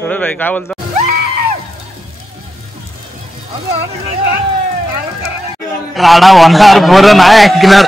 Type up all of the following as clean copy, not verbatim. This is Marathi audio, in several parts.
सुरेश भाई काय बोलतो? राडा होणार, बरं नाही ऐकणार.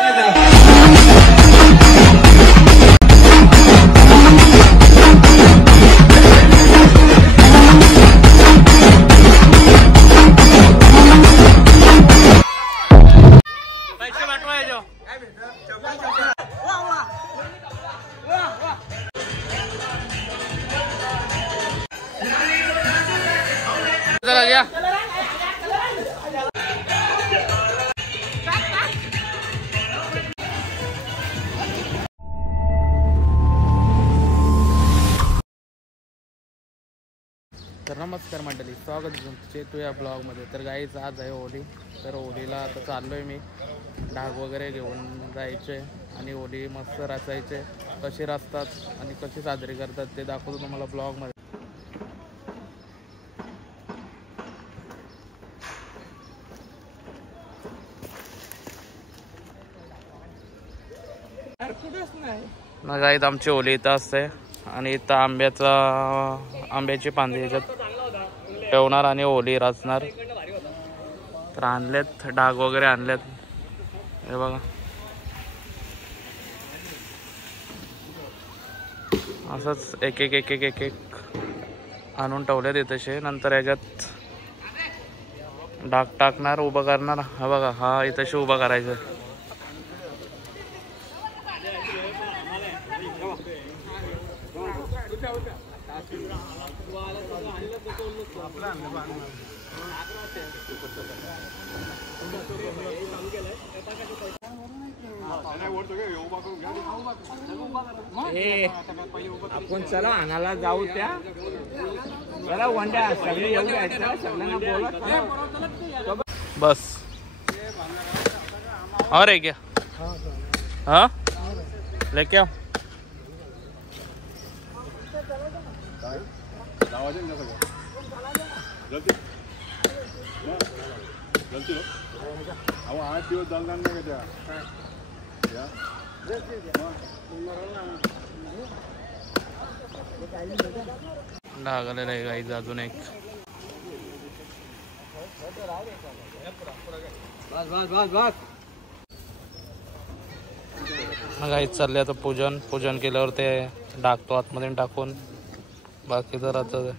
तर नमस्कार मंडळी, स्वागत तुमचे तू या ब्लॉगमध्ये. तर गाईच आज आहे होली. तर होलीला आता चाललो आहे मी. डाग वगैरे घेऊन जायचे आणि होली मस्त रचायचे. कशी रचतात आणि कशी साजरी करतात ते दाखवतो तुम्हाला ब्लॉगमध्ये. ना गाईत आमची होली इथं असते आणि इथं आंब्याची पांदी याच्यात ठेवणार आणि होली रचणार. तर आणलेत डाग वगैरे आणलेत, हे बघा. असंच एक एक एक एक एक एक आणून ठेवलेत इथेशे. नंतर याच्यात डाग टाकणार, उभं करणार. हा बघा, हा इथेशे उभा करायचं. आपण चला आणायला जाऊ त्या वंड्या सगळे येऊ द्यायचं, सगळ्यांना बोलत बस. और है क्या? हाँ लेके आओ. डाग आलेला आहे गाईज अजून एक. गाईज चालले आता पूजन केल्यावर ते डाग तो आतमध्ये टाकून बाकी जर आता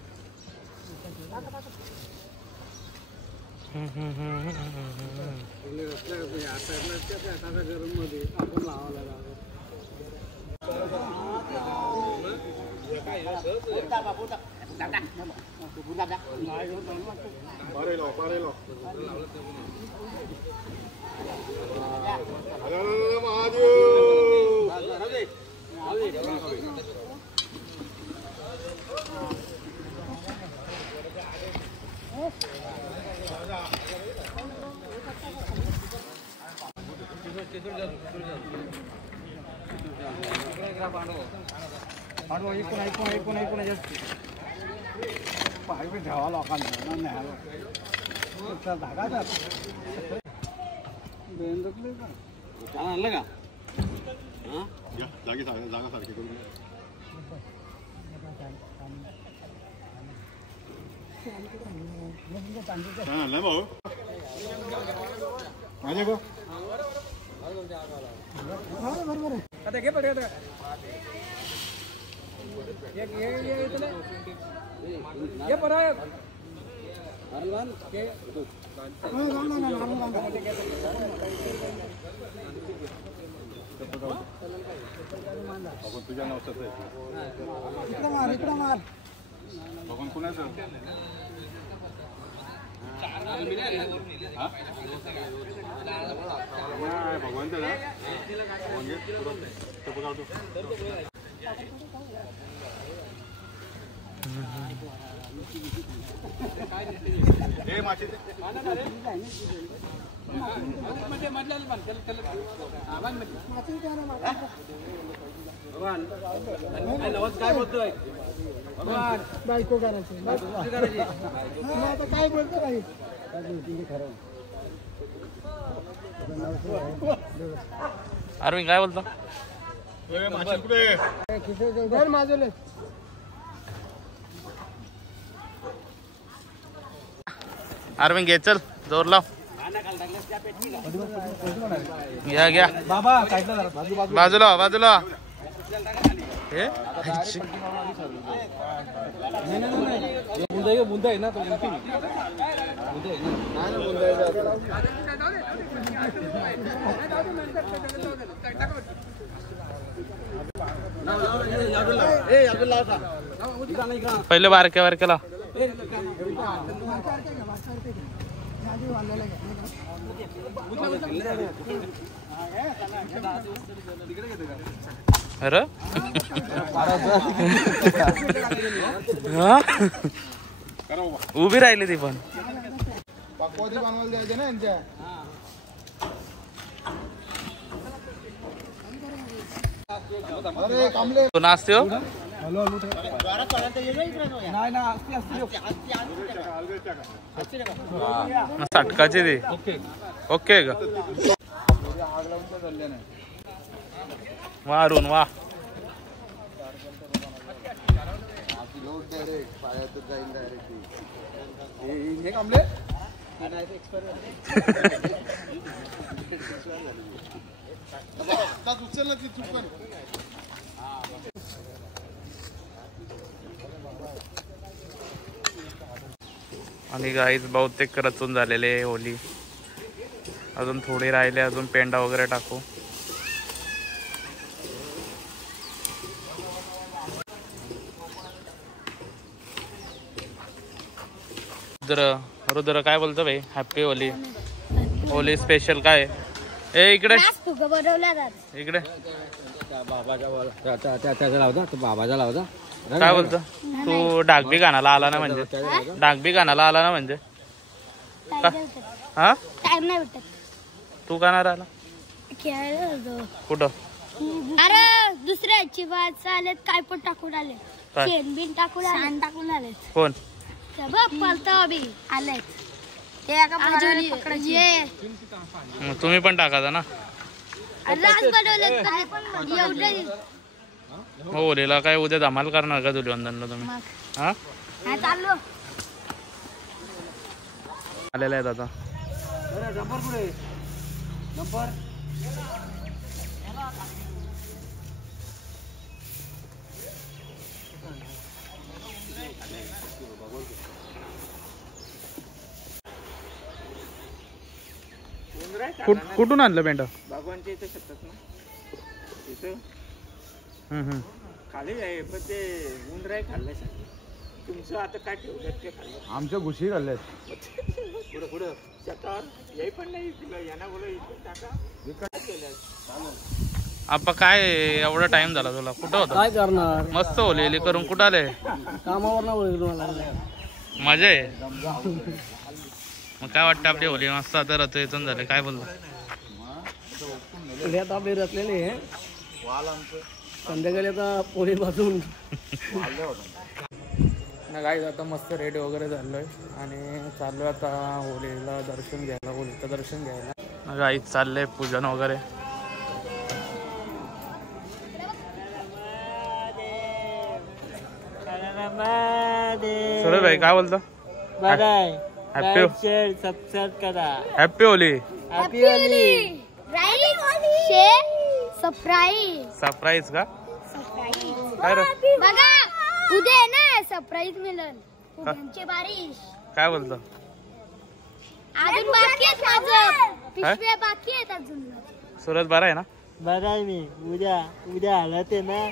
तुझ्या नावाचं इकडं मार बघून कुणाचं भगवान काय बोलतोय बायको करायची काय बोलतो अरविंद काय बोलतो? अरविंद घे चल जोर लाव. घ्या घ्या बाजूला बाजूला. हे बुंदा आहे ना तो पहिले बारक्या बारक्याला. अरे उभी राहिली ती पण. तू नाचते हो? सटकाची ती ओके का मारून वा. आणि गाईज बहुतेक रचून झालेले होली. अजून थोडी राहिले, अजून पेंडा वगैरे टाकू. रुद्र काय बोलतो भाई? Happy Holy. होली स्पेशल काय ए इकडे इकडे बाबाचा लावता काय बोलतो तू? डाकबी गाण्याला आला ना म्हणजे? डाकबी गाण्याला आला ना म्हणजे? हा टाइम नाही भेटत. तू गाणार आला कुठं? अरे दुसऱ्याची बात चालेत. काय पण टाकून आले, काय? शेण बिन टाकून आले, टाकून आले. कोण? पलतो बी आले. मग तुम्ही पण टाकायचा ना. रास बनवले एवढे. हो होलीला काय उद्या धमाल करणार का धुलीवंदनला तुम्ही? हा चाललो आलेले आहेत आता. कुठून आणलं पेंट? भगवानच्या इथे शकतात ना इथं खाली आहे, पण ते उंदराय खाल्लं. तुमचं आता काय ठेवलं ते खाल्लं? आमच्या घुशी खाल्ल्यात. पुढं पुढं शेतावर याही पण नाही तुला यांना बोला इथून टाका. आपा काय एवढा टाइम झाला तुला? कुठं होता? काय करणार, मस्त होली करून. कुठं आले? कामावर मजा आहे. मग काय वाटतं आपली होली मस्त आता रचून झाले? काय बोलतो? आपले रचलेले संध्याकाळी आता पोळी भाजून ना गाईज आता मस्त रेडी वगैरे झालोय आणि चाललोय आता होलीला दर्शन घ्यायला, होलीचं दर्शन घ्यायला. गाईज चाललंय पूजन वगैरे. सुरेश भाई काय बोलतो? Happy Holy. Happy Holy. Surprise का? काय रे? बघा उद्या आहे ना सरप्राईज मिळेल. उद्याची बारिश. काय बोलतो? अजून बाकी आहेत माझं. पिशव्या बाकी आहेत अजून. सुरत बरा आहे ना? बरं आहे मी. उद्या आला ते ना.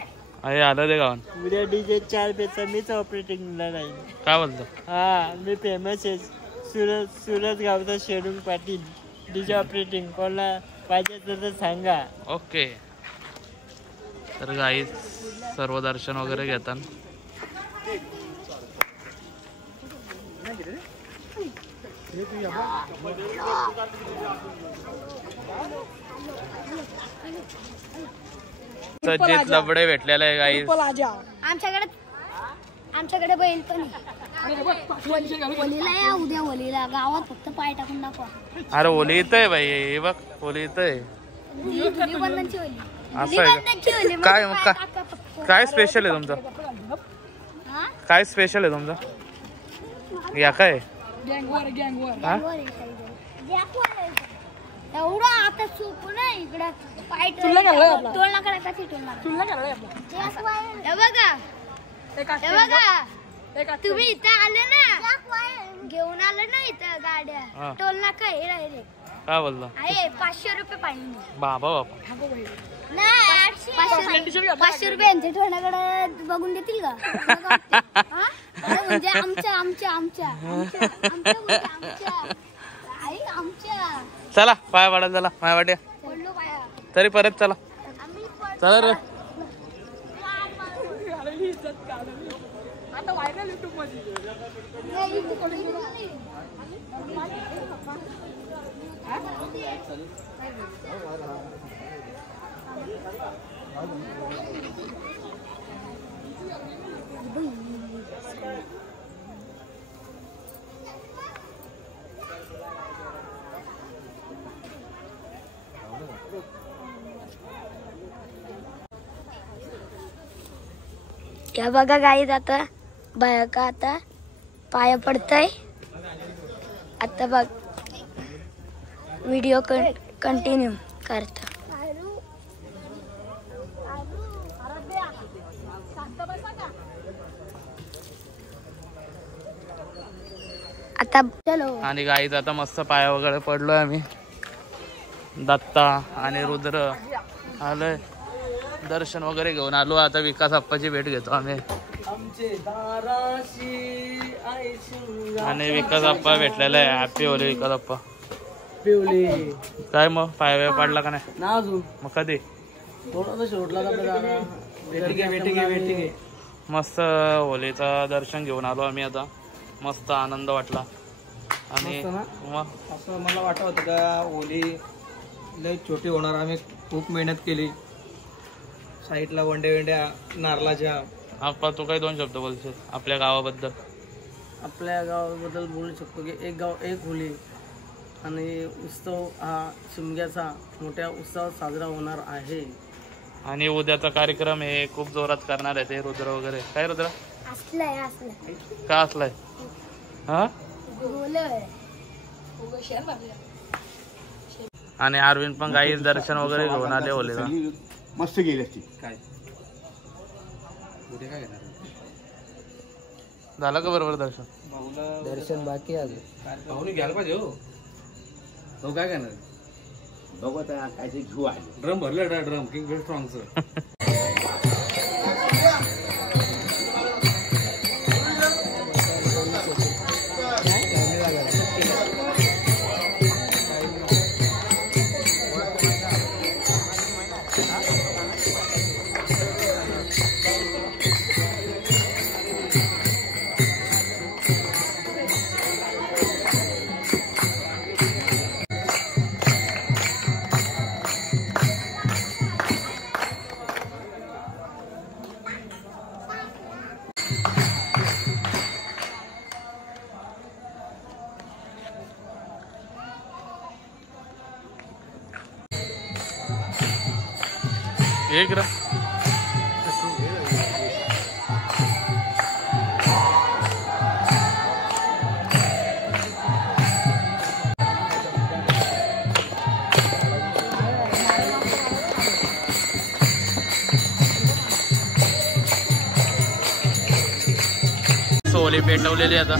अरे आलं ते गावन. उद्या डीजे 4 पेचा मीच ऑपरेटिंगला राहील. काय बोलतो? हा मी फेमस आहे. सुरत गावचा शेडून पाटील डीजे ऑपरेटिंग. कोणाला पाहिजे तर सांगा. ओके. तर गाईज सर्व दर्शन वगैरे घेतात. सज्जित लबडे भेटलेला आहे गाईज. आमच्याकडे बैल पण आहे. वलीला या उद्या वलीला गावात फक्त पाय टाकून दाखवा. अरे ओली इथं भाई, हे बघ ओली इथं धुलीबंधनची वली. असं आहे का? काय मग काय स्पेशल आहे तुमचं? काय स्पेशल आहे तुमचं? या काय हा? एवढं आता सोप नाही इकडं पाय टोलना करायचा बघा तुम्ही इथं आले ना घेऊन आले ना इथं गाड्या टोलना काय काय बोलला? आहे 500 रुपये पाहिजे बाबा बाबा 500 रुपये यांच्या ठोण्याकडे बघून देतील का? म्हणजे आमच्या चला पाय वाढा, चला पाय वाट्या तरी परत चला चला रे. या बघा गाईत आता बायका आता पाया पडतय. आता बघ व्हिडिओ कंटिन्यू करता. आता चलो. आणि गाईत आता मस्त पाया वगैरे पडलोय आम्ही. दत्ता आणि रुद्र आलोय, दर्शन वगैरे घेऊन आलो. आता विकास अप्पाची भेट घेतो आम्ही. आणि विकास अप्पा भेटलेला आहे. हॅपी होली विकास अप्पा. काय मग पाय वेळ पडला का नाही ना अजून? मग कधी थोडा शेवटला मस्त होलीचं दर्शन घेऊन आलो आम्ही. आता मस्त आनंद वाटला. आणि मग असं मला वाटत होतं का होली लय छोटी होणार. आम्ही खूप मेहनत केली. साईडला वंड्या नारळाच्या. आप्पा तू काही 2 शब्द बोलशील आपल्या गावाबद्दल? आपल्या गावाबद्दल बोलू शकतो की एक गाव एक होली आणि उत्सव हा शिमग्याचा मोठ्या उत्सवात साजरा होणार आहे. आणि उद्याचा कार्यक्रम हे खूप जोरात करणार आहे ते रुद्र वगैरे. काय रुद्र का असलाय हा? आणि अरविंद पण काही दर्शन वगैरे घेऊन आले होले मस्त गेली असती. काय झालं का बरोबर दर्शन? दर्शन बाकी आहे. भाऊनी घ्यायला पाहिजे हो. तो काय करणार? बघू आता काय ते घेऊ आले. ड्रम भरले ड्रम किंग स्ट्रॉंगचं. एक रा सोली पेटवलेली आता.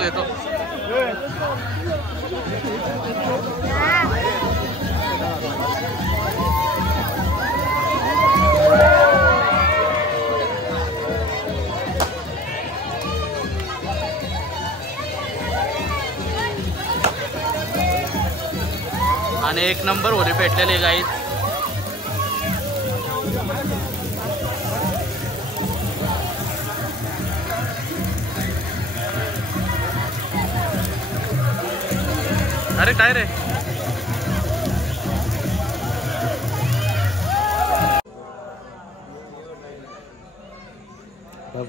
घेतो आणि एक नंबर होली पेटलेले गाईत. अरे काय रे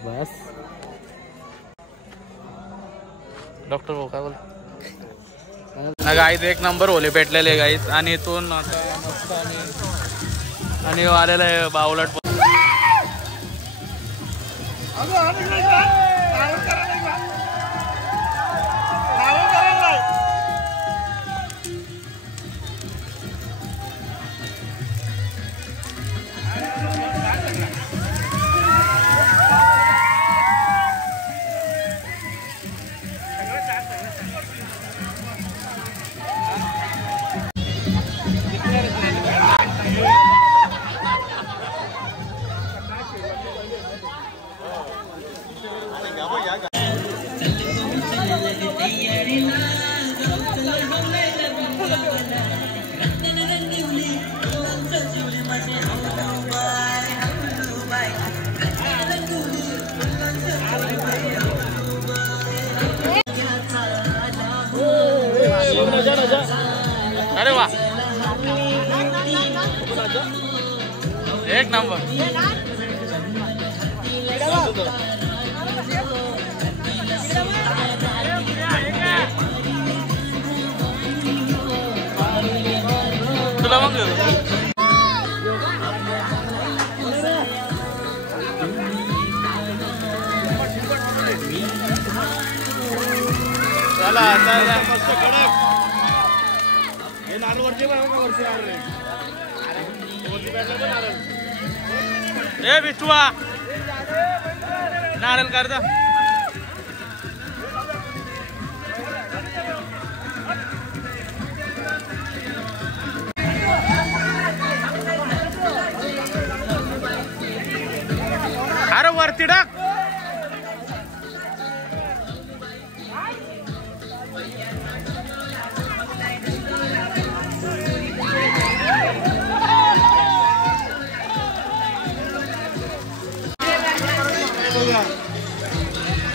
बस डॉक्टर भाऊ काय बोल गाईज एक नंबर ओले पेटलेले गाईज आणि इथून आता मस्त आणि आलेला आहे बावलट अरे वाह एक नंबर तुला मग चला मस्त कडक ए बिटुआ नारळ कर दा अरे वरती टाक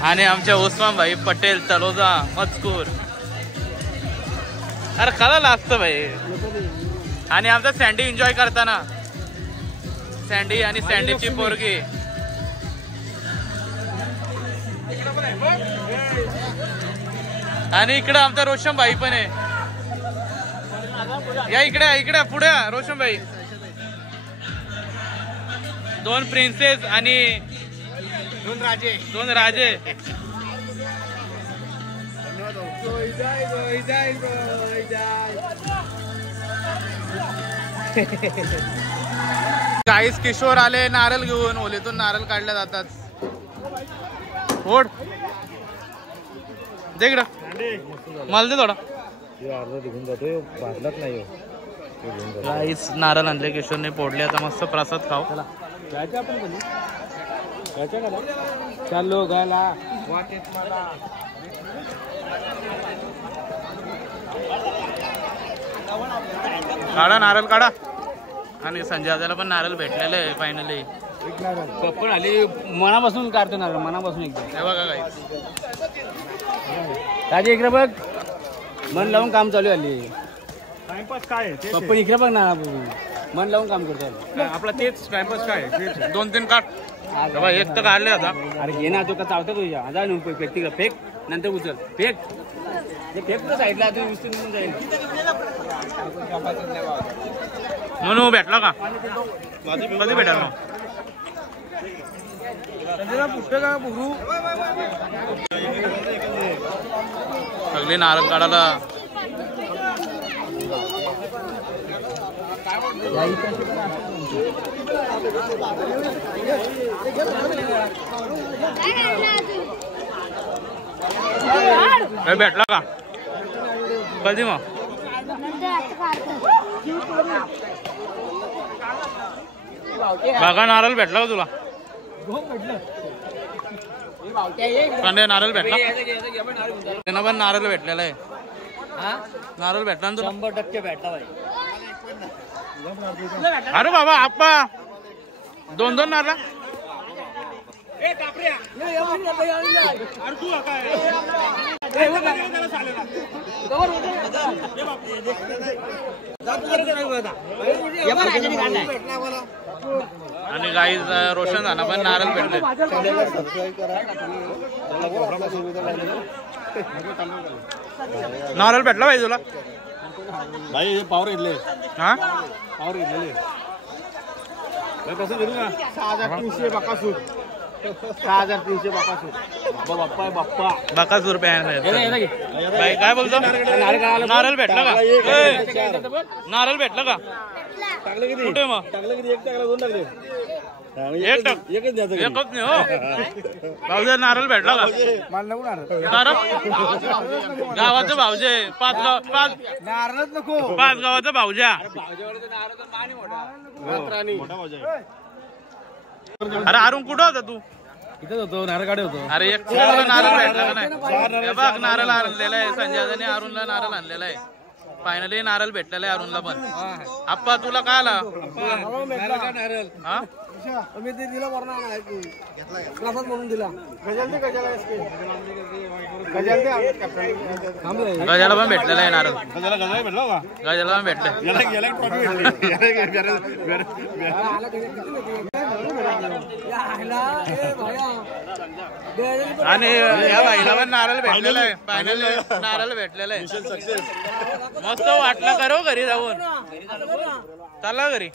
आणि आमच्या उस्मान भाई पटेल तलोजा मजकूर अरे कला लागतं भाई आणि आमचा सँडी एन्जॉय करताना सँडी आणि सँडीची पोरगी आणि इकडे आमचा रोशन भाई पण आहे या इकडे पुढे रोशन भाई दोन प्रिन्सेस आणि दोन राजे गाईस किशोर आले नारळ घेऊन ओलीतून नारळ काढल्या जातात ओढ दे इकडं मला दे थोडा गाईस नारळ आणले किशोरने पोडले आता मस्त प्रसाद खाऊ चालो गाला काढा नारळ काढा आणि संजय दादाला पण नारळ भेटलेलं आहे फायनली पण आली मनापासून काढतो नारळ मनापासून एकदम हे बघा गाईस राजे इकडे बघ मन लावून काम चालू आली टाइमपास काय पप्पन इकडे बघ ना मन लावून काम करतो आपला तेच टाइमपास काय 2-3 काढ एक तर काढले आता अरे घे ना तो का चावतो तुझ्या आता फेकती का फेक नंतर उचल फेक फेक तर साईडला तू विसरून निघून जाईल म्हणून भेटला का कधी भेटाल सगळी नारळ काढायला भेटला का कधी मग बघा नारळ भेटला का तुला नारळ भेटला त्यांना पण नारळ भेटलेला आहे नारळ भेटला ना तुला 100% भेटला भाई अरे बाबा आप्पा 2-2 नारळ आणि गाईज रोशन झाला पण नारळ भेटले. नारळ भेटला पाहिजे तुला भाई पावर घेतले हा पावर घेतलेले कसं घेऊ ना 6300 बाकासूर 6300 बाकासूर बाप्पा बाप्पा बाकासूर बाई काय बोलतो नारळ भेटला का नारळ भेटला का कुठे मग टाकलं किती एक टाकला दोन टाकले एकच नाही हो भाऊजे नारळ भेटला का गावाचं भाऊजे पाच गावाचं भाऊजा अरे अरुण कुठं होता तू इथेच होतो नारळ गाडी होतो अरे एक नारळ भेटला का नाही बघ नारळ आणलेला आहे संजयने अरुणला नारळ आणलेला आहे फायनली नारळ भेटलेला आहे अरुणला पण आप्पा तुला काय आला मी ते दिला वरना क्लासात म्हणून दिला गजाला पण भेटलेला आहे नारळ गजाला भेटला का गजाला पण भेटले आणि या बाईला पण नारळ भेटलेला आहे फायनली नारळ भेटलेला आहे मस्त वाटलं करो घरी जाऊन चालला घरी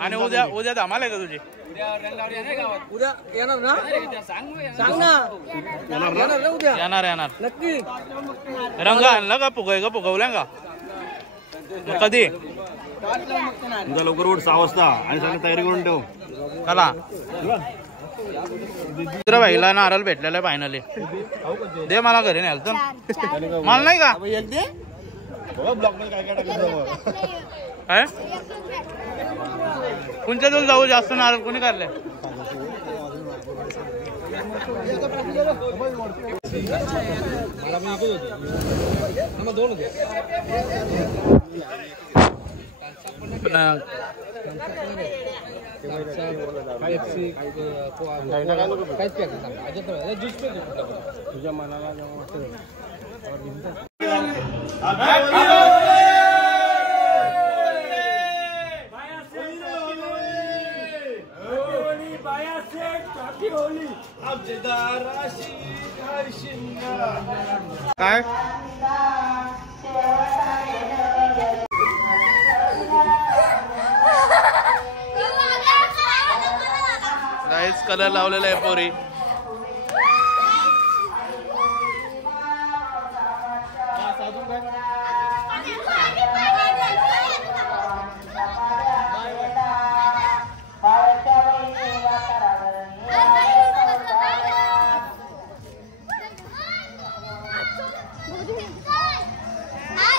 आणि उद्या धमाल आहे का तुझी उद्या येणार ना सांग ना उद्या येणार नक्की रंग आणला का फुगवल्या का कधी उद्या लवकर उठ 6 वाजता आणि सगळं तयारी करून ठेव चला दुसऱ्या बाईला नारळ भेटलेला आहे फायनली दे मला घरी नाही चल मला नाही का ब्लॉक मध्ये काय टाकलं काय कोणच्या दूर जाऊ जास्त नारळ कोणी काढले तुझ्या मनाला काय गाईच कलर लावलेला आहे पोरी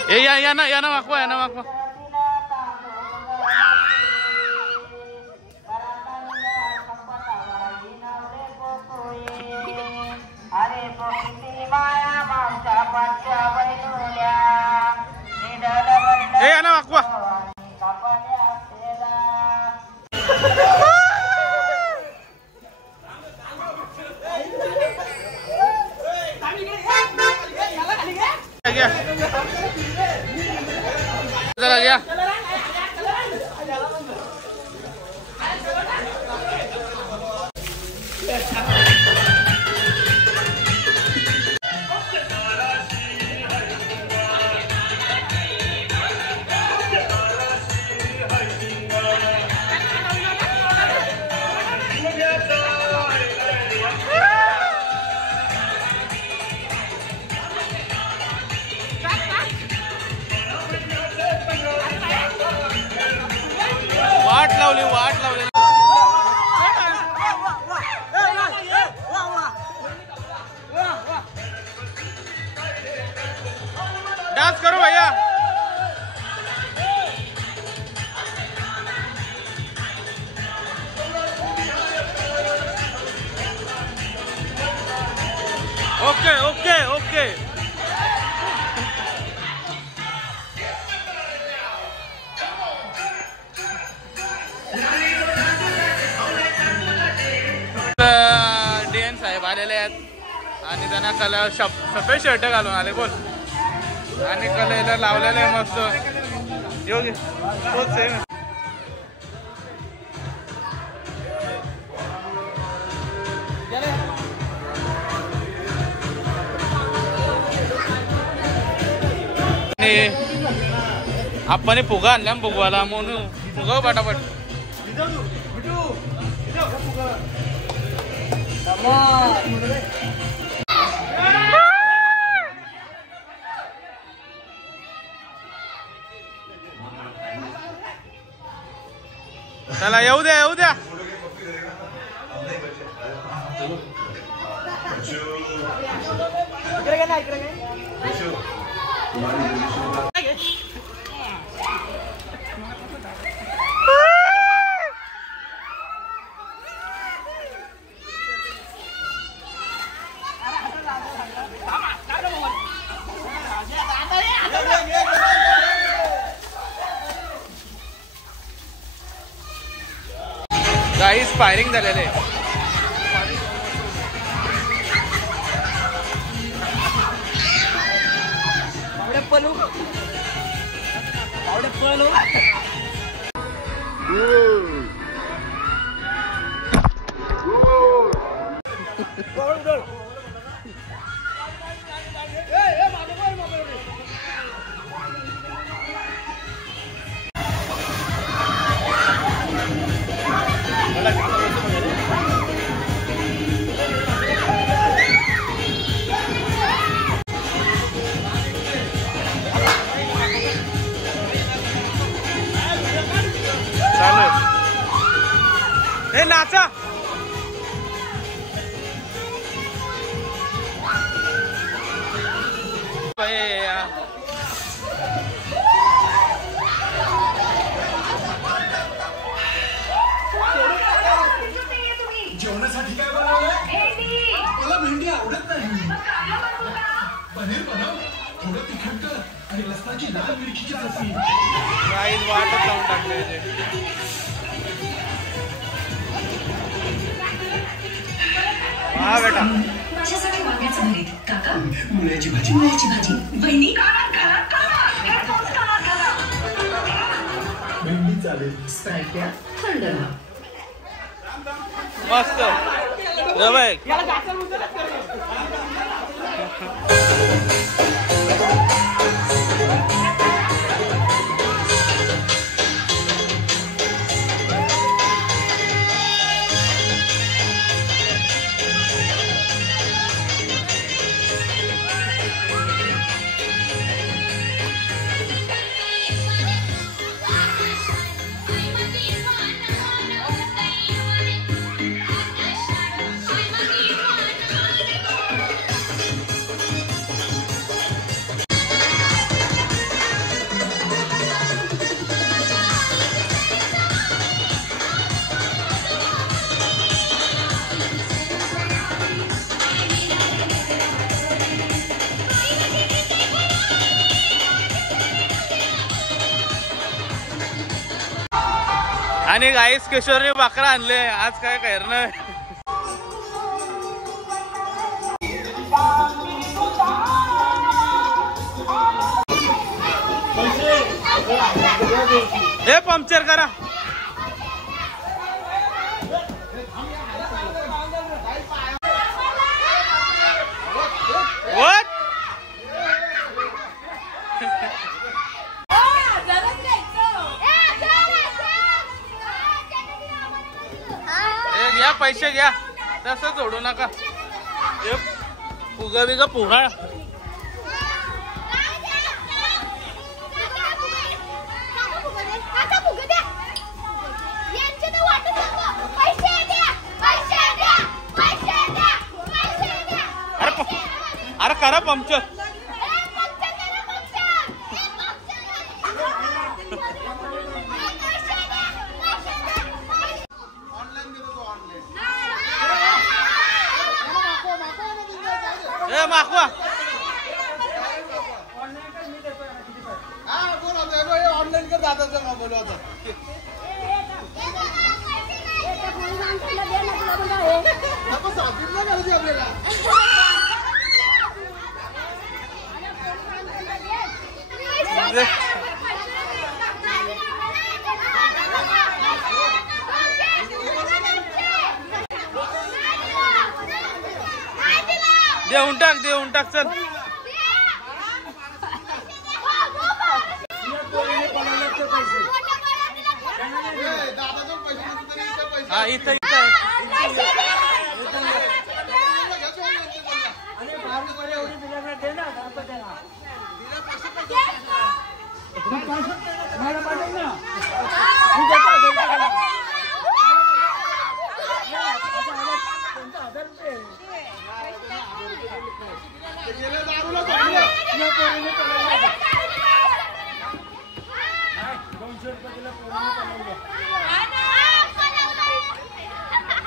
या ना मागवा या ना मागवा चला गया आलेले आहेत आणि त्यांना कलर सफेद शर्ट घालून आले बोल आणि कलर लावलेलं आहे मस्त योगी तोच आहे ना. आपण फुगा आणल्या फुगवाला म्हणून फुगाव पटापट. चला येऊ द्या येऊ द्या. गाईस फायरिंग झालेले हे नाचा. जेवणासाठी काय बनवलं? मला भेंडी आवडत नाही. पनीर बनव, थोडं तिखट कर आणि लसणाची लाल मिरचीची चटणी. वाटच लावून टाकले. हा बेटा माझ्यासाठी वांग्याचं भरीत. काका मुळ्याची भाजी. मुळ्याची भाजी. बहिणी भेंडी चालेल. स्प्राईट द्या. थंड राहा. मस्त बाय. आणि गाईस किशोरने बकरा आणले आज. काय करणं. हे पंक्चर करा. घ्या पैसे घ्या तसं जोडू नका. फुगा बिगा फुगा. अरे करा पंक्चर. माखवा ऑनलाईन कर दादाचं बोलू आता. देऊन टाक चल. हा इथं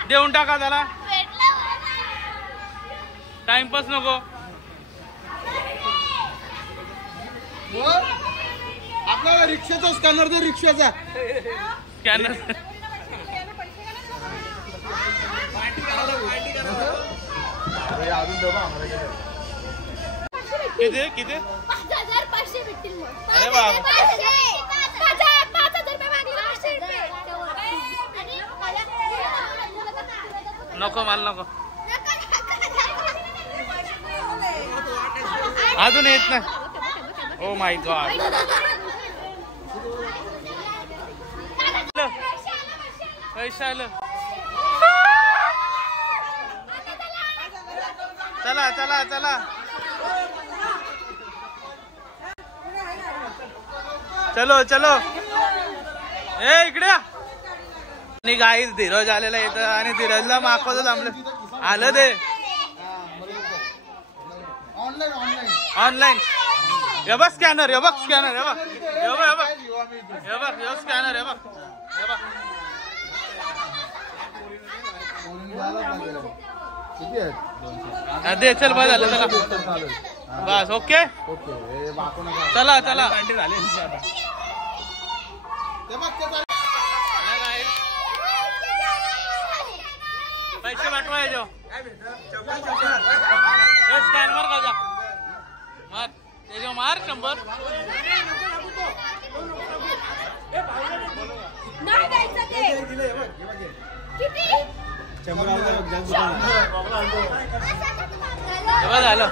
देऊन टाका त्याला. टाइमपास नको. आपला रिक्षाचा स्कॅनर दे. रिक्षाचा स्कॅनर किती किती. 5,500 भेटतील मग. अरे बाबा. 5,000 रुपये मागले. 500 रुपये नको मला नको. अजून येत नाही. Oh my God. पैसे आलं. चला चला चला चलो चलो. ए इकडे. आणि गाईस धीरज आलेला इथं आणि धीरजला मागवतो थांबलं. आलं ते ऑनलाईन. हे बघ स्कॅनर. हे बघ स्कॅनर. हे बघ हे बघ हे बघ हे बघ हे स्कॅनर. हे बघ हे बघ. दे चल. बस झालं. चला बस. ओके चला चला. पैसे पाठवा. जो स्कॅनर का जा मार. त्याच्या मार 100. झालं.